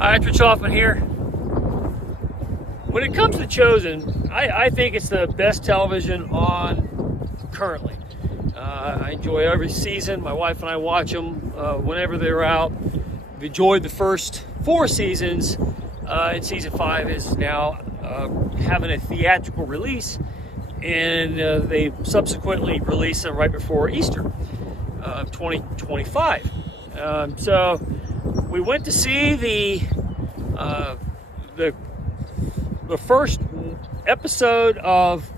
Hi, Rich Hoffman here. When it comes to Chosen, I think it's the best television on currently. I enjoy every season. My wife and I watch them whenever they're out. We've enjoyed the first 4 seasons, and season 5 is now having a theatrical release, and they subsequently release them right before Easter of 2025. So we went to see the first episode of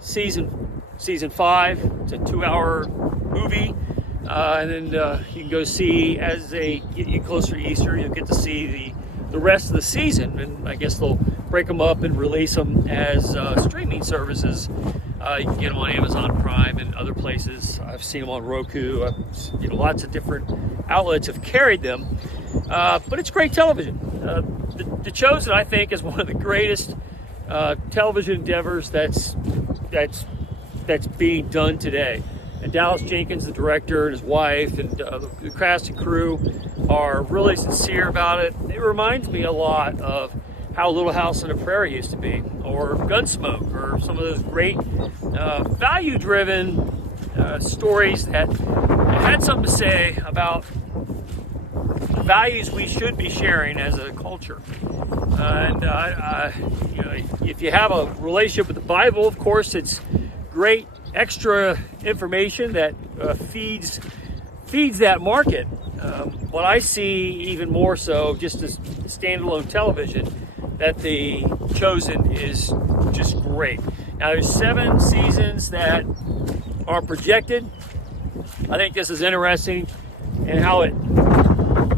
season 5. It's a 2-hour movie, and then you can go see, as they get you closer to Easter, you'll get to see the rest of the season, and I guess they'll break them up and release them as streaming services. You can get them on Amazon Prime and other places. I've seen them on Roku. Lots of different outlets have carried them, but it's great television. The Chosen, I think, is one of the greatest television endeavors that's being done today. And Dallas Jenkins, the director, and his wife, and the cast and crew are really sincere about it. It reminds me a lot of how Little House on the Prairie used to be, or Gunsmoke, or some of those great value-driven stories that had something to say about the values we should be sharing as a culture. If you have a relationship with the Bible, of course, it's great extra information that feeds that market. But I see even more so, just as standalone television, that the Chosen is just great. Now, there's 7 seasons that are projected. I think this is interesting, and how it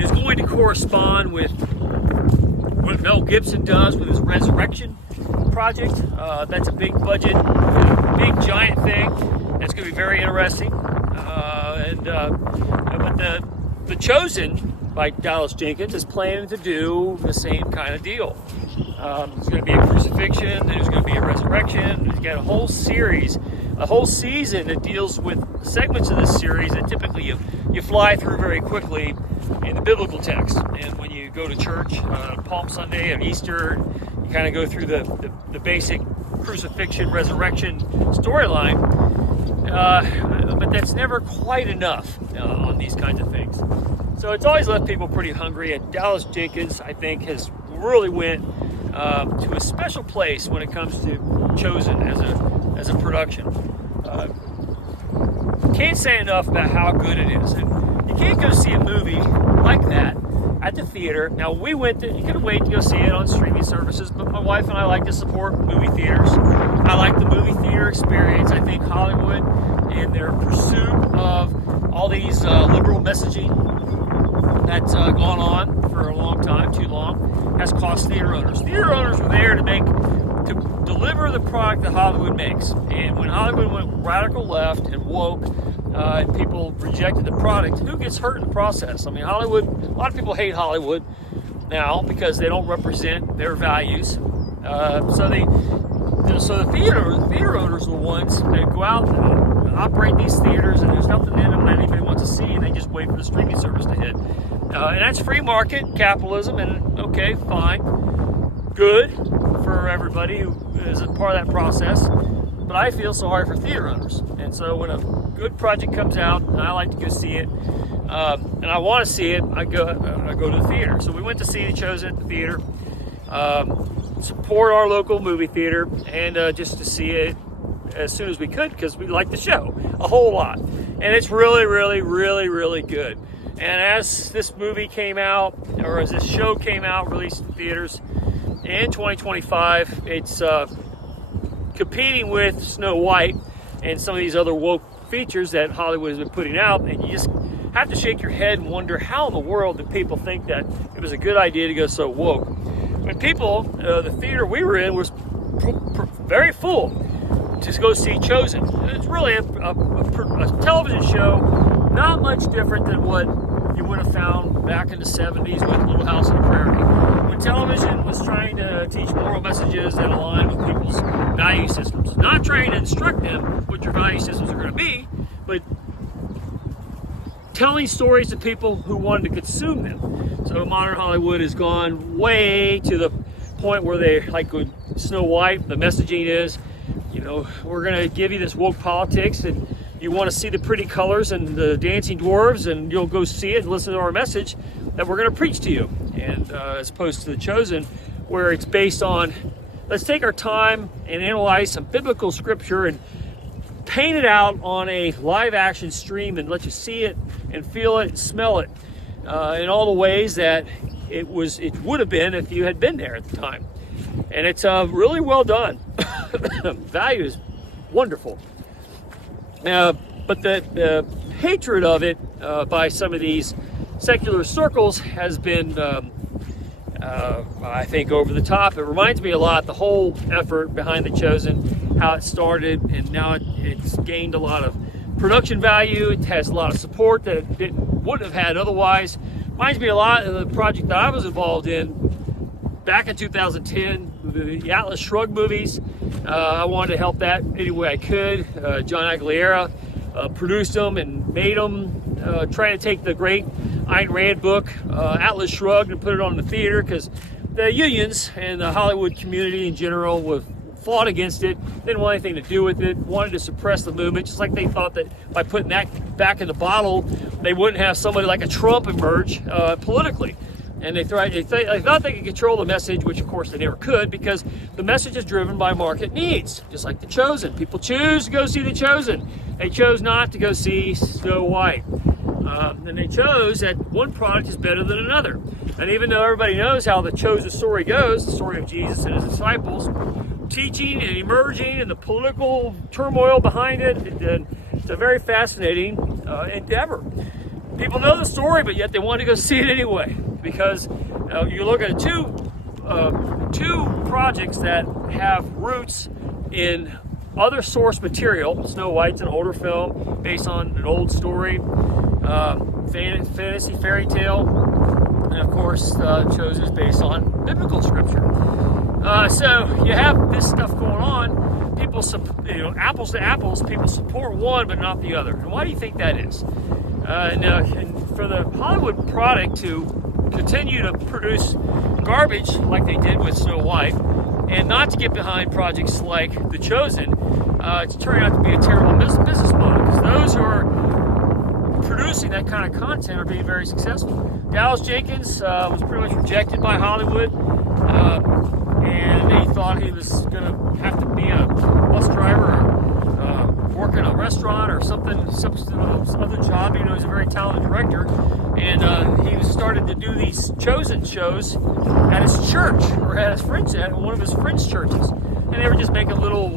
is going to correspond with what Mel Gibson does with his Resurrection project. That's a big budget, big giant thing. That's going to be very interesting. But the Chosen by Dallas Jenkins is planning to do the same kind of deal. There's going to be a crucifixion, there's going to be a resurrection. There's got a whole series, a whole season that deals with segments of this series that typically you fly through very quickly in the biblical text. And when you go to church Palm Sunday and Easter, you kind of go through the basic crucifixion, resurrection storyline. But that's never quite enough on these kinds of things. So it's always left people pretty hungry, and Dallas Jenkins, I think, has really went to a special place when it comes to Chosen as a production. Can't say enough about how good it is. And you can't go see a movie like that at the theater. Now, you could wait to go see it on streaming services, but my wife and I like to support movie theaters. I like the movie theater experience. I think Hollywood, in their pursuit of all these liberal messaging that's gone on for a long time, too long, has cost theater owners. Theater owners were there to deliver the product that Hollywood makes. And when Hollywood went radical left and woke, and people rejected the product, who gets hurt in the process? I mean, Hollywood, a lot of people hate Hollywood now because they don't represent their values. So the theater owners are the ones that go out and operate these theaters, and there's nothing in them that anybody wants to see, and they just wait for the streaming service to hit. And that's free market capitalism, and okay, fine, good for everybody who is a part of that process. But I feel sorry for theater owners, and so when a good project comes out, and I like to go see it, and I want to see it, I go to the theater. So we went to see The Chosen at the theater, support our local movie theater, and just to see it as soon as we could, because we like the show a whole lot, and it's really, really, really, really good. And as this movie came out, or as this show came out, released in theaters in 2025, it's competing with Snow White and some of these other woke features that Hollywood has been putting out, and you just have to shake your head and wonder how in the world did people think that it was a good idea to go so woke. When people, the theater we were in was very full to go see Chosen. And it's really a television show, not much different than what you would have found back in the 70s with Little House on the Prairie, when television was trying to teach moral messages that align with people's value systems. Not trying to instruct them what your value systems are going to be, but telling stories to people who wanted to consume them. So modern Hollywood has gone way to the point where they, like with Snow White, the messaging is, you know, we're going to give you this woke politics, and you want to see the pretty colors and the dancing dwarves, and you'll go see it and listen to our message that we're going to preach to you. And as opposed to The Chosen, where it's based on, let's take our time and analyze some biblical scripture and paint it out on a live action stream and let you see it and feel it and smell it in all the ways that it would have been if you had been there at the time. And it's really well done. Value is wonderful. But the hatred of it by some of these secular circles has been, I think, over the top. It reminds me a lot, the whole effort behind The Chosen, how it started, and now it's gained a lot of production value. It has a lot of support that it wouldn't have had otherwise. Reminds me a lot of the project that I was involved in back in 2010, the Atlas Shrugged movies. I wanted to help that any way I could. John Aguilera produced them and made them, trying to take the great Ayn Rand book, Atlas Shrugged, and put it on the theater, because the unions and the Hollywood community in general fought against it, didn't want anything to do with it, wanted to suppress the movement, just like they thought that by putting that back in the bottle, they wouldn't have somebody like a Trump emerge politically. And they thought they could control the message, which of course they never could, because the message is driven by market needs, just like The Chosen. People choose to go see The Chosen. They chose not to go see Snow White. And they chose that one product is better than another. And even though everybody knows how the Chosen story goes, the story of Jesus and his disciples, teaching and emerging and the political turmoil behind it, it's a very fascinating endeavor. People know the story, but yet they want to go see it anyway, because you look at two projects that have roots in other source material. Snow White's an older film based on an old story, fantasy fairy tale, and of course Chosen is based on biblical scripture. So you have this stuff going on. People, apples to apples, people support one but not the other. And why do you think that is? And for the Hollywood product to continue to produce garbage like they did with Snow White, and not to get behind projects like The Chosen, it's turning out to be a terrible business model, because those who are producing that kind of content are being very successful. Dallas Jenkins was pretty much rejected by Hollywood, and they thought he was going to have to be a bus driver or work in a restaurant or some other job. You know, he's a very talented director, and he started to do these Chosen shows at his church, or at one of his friends' churches, and they were just making little.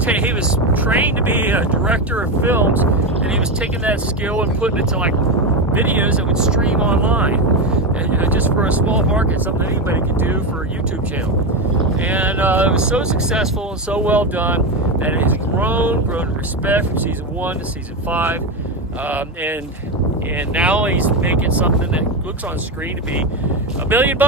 He was trained to be a director of films, and he was taking that skill and putting it to like videos that would stream online, and just for a small market, something that anybody could do for a YouTube channel. And it was so successful and so well done that it has grown in respect from season 1 to season 5, and now he's making something that looks on screen to be $1 million.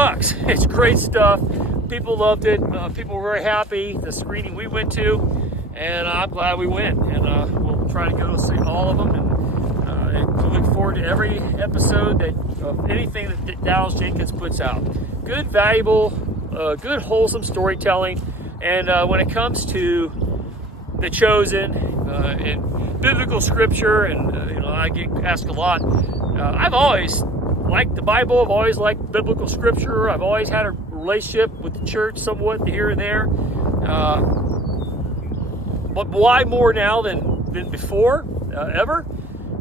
It's great stuff. People loved it. People were very happy. The screening we went to, and I'm glad we went. And we'll try to go see all of them. And look forward to every episode of anything that Dallas Jenkins puts out. Good, valuable, good, wholesome storytelling. And when it comes to The Chosen and biblical scripture, and I get asked a lot. I've always liked the Bible. I've always liked biblical scripture. I've always had a relationship with the church somewhat here and there. But why more now than before, ever?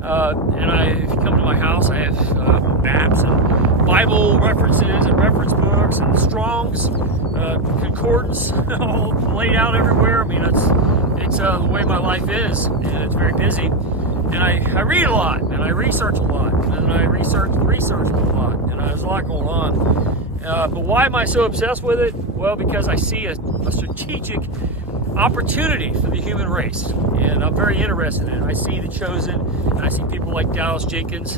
And if you come to my house, I have maps and Bible references and reference books and Strong's concordance all laid out everywhere. I mean, it's the way my life is, and it's very busy. And I read a lot, and I research a lot, and I research a lot, and there's a lot going on. But why am I so obsessed with it? Well, because I see a strategic opportunity for the human race, and I'm very interested in it. I see The Chosen, and I see people like Dallas Jenkins,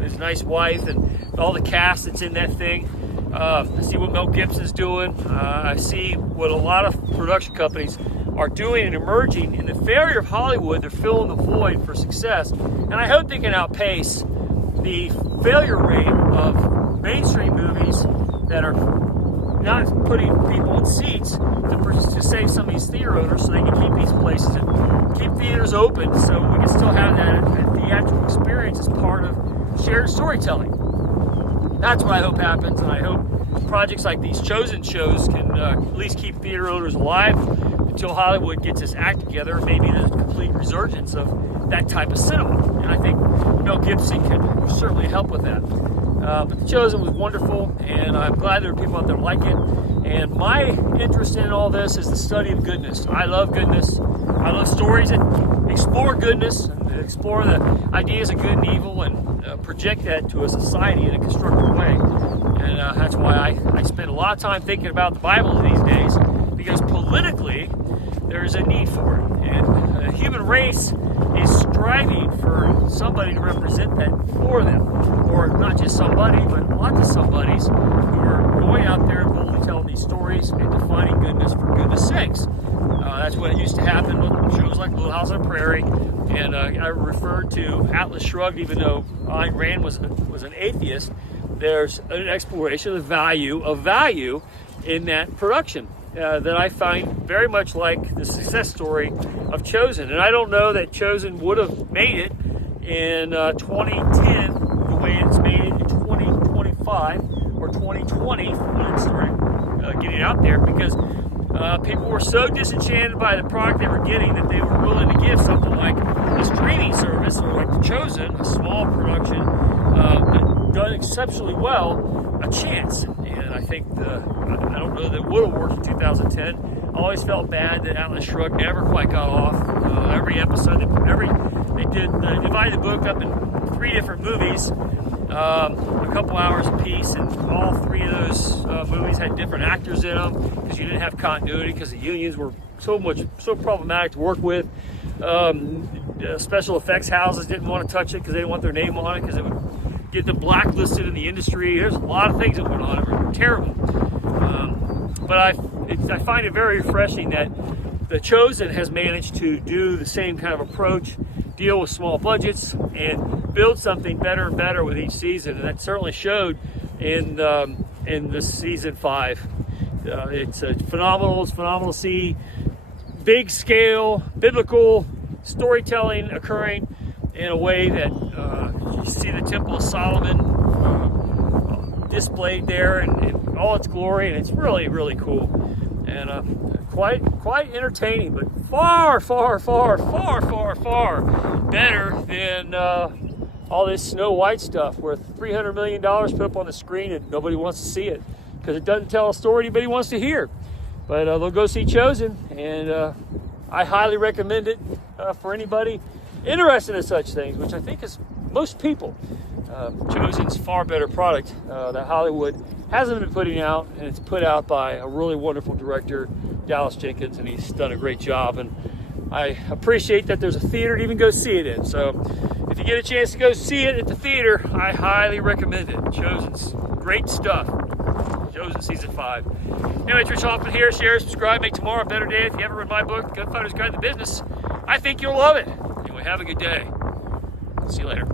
his nice wife, and all the cast that's in that thing. I see what Mel Gibson's doing. I see what a lot of production companies are doing and emerging. In the failure of Hollywood, they're filling the void for success. And I hope they can outpace the failure rate of mainstream movies that are not putting people in seats to save some of these theater owners so they can keep these places and keep theaters open so we can still have that theatrical experience as part of shared storytelling. That's what I hope happens, and I hope projects like these Chosen shows can at least keep theater owners alive until Hollywood gets its act together. Maybe there's a complete resurgence of that type of cinema, and I think Mel Gibson can certainly help with that. But The Chosen was wonderful, and I'm glad there are people out there who like it. And my interest in all this is the study of goodness. I love goodness. I love stories that explore goodness and explore the ideas of good and evil and project that to a society in a constructive way. And that's why I spend a lot of time thinking about the Bible these days, because politically there's a need for it. And the human race is striving for somebody to represent that for them. Or not just somebody, but lots of somebodies who are going out there and boldly telling these stories and defining goodness for goodness sakes. That's what used to happen with shows like Little House on the Prairie. And I referred to Atlas Shrugged, even though Ayn Rand was an atheist. There's an exploration of value in that production that I find very much like the success story of Chosen. And I don't know that Chosen would have made it in 2010 the way it's made it in 2025 or 2020 when it started getting out there, because people were so disenchanted by the product they were getting that they were willing to give something like a streaming service or like The Chosen, a small production that done exceptionally well, a chance. And I think I don't know that it would have worked in 2010. I always felt bad that Atlas Shrugged never quite got off. Every episode, they divided the book up in 3 different movies, a couple hours apiece, and all 3 of those movies had different actors in them because you didn't have continuity, because the unions were so problematic to work with. Special effects houses didn't want to touch it because they didn't want their name on it because it would get them blacklisted in the industry. There's a lot of things that went on that were terrible. But I find it very refreshing that The Chosen has managed to do the same kind of approach, deal with small budgets, and build something better and better with each season. And that certainly showed in this season 5. It's phenomenal. It's phenomenal to see big scale biblical storytelling occurring in a way that you see the Temple of Solomon displayed there in all its glory, and it's really, really cool and quite entertaining, but far better than all this Snow White stuff worth $300 million put up on the screen and nobody wants to see it because it doesn't tell a story anybody wants to hear. But they'll go see Chosen, and I highly recommend it for anybody interested in such things, which I think is most people. Chosen's far better product that Hollywood hasn't been putting out, and it's put out by a really wonderful director, Dallas Jenkins, and he's done a great job. And I appreciate that there's a theater to even go see it in. So if you get a chance to go see it at the theater, I highly recommend it. Chosen's great stuff. Chosen season 5. Anyway, Rich Hoffman here. Share, subscribe, make tomorrow a better day. If you haven't read my book, Gunfighter's Guide to Business, I think you'll love it. Anyway, have a good day. See you later.